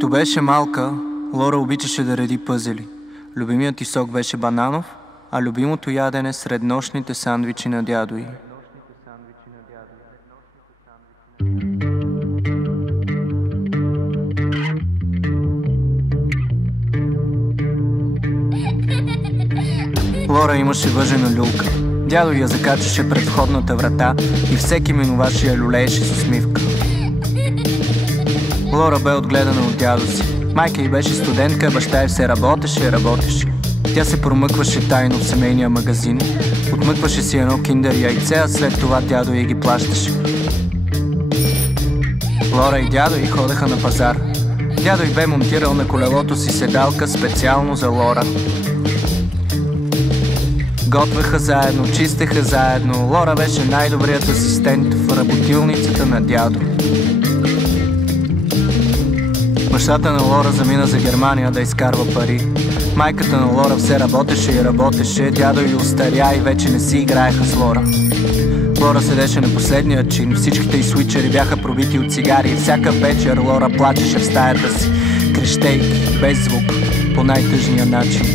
Като беше малка, Лора обичаше да реди пъзели. Любимият ти сок беше бананов, а любимото ядене среднощните сандвичи на дядо й. Лора имаше въжена люлка. Дядо я закачаше пред входната врата и всеки минуваше я люлееше с усмивка. Лора бе отгледана от дядо си. Майка й беше студентка, баща й все работеше. Тя се промъкваше тайно в семейния магазин, отмъкваше си едно киндер яйце, а след това дядо й ги плащаше. Лора и дядо й ходеха на пазар. Дядо й бе монтирал на колелото си седалка специално за Лора. Готвеха заедно, чистеха заедно. Лора беше най-добрият асистент в работилницата на дядо. Бащата на Лора замина за Германия да изкарва пари. Майката на Лора все работеше. Дядо й остаря и вече не си играеха с Лора. Лора седеше на последния чин. Всичките й свичери бяха пробити от цигари и всяка вечер Лора плачеше в стаята си, крещейки, без звук, по най-тъжния начин.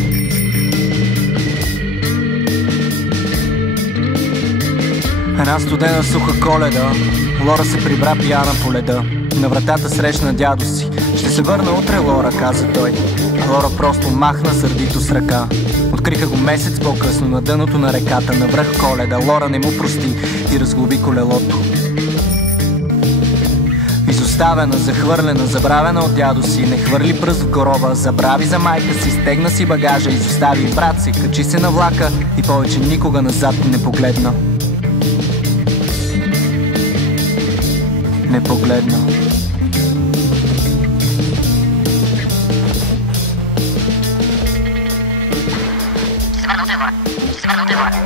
Една студена суха Коледа, Лора се прибра пияна по леда. На вратата срещна дядо си. "Ще се върна утре, Лора", каза той. А Лора просто махна сърдито с ръка. Откриха го месец по-късно на дъното на реката, навръх Коледа. Лора не му прости и разглоби колелото. Изоставена, захвърлена, забравена от дядо си, не хвърли пръст в гроба, забрави за майка си, стегна си багажа, изостави брат си, качи се на влака и повече никога назад не погледна. Не погледна. Ще се върна утре, Лора.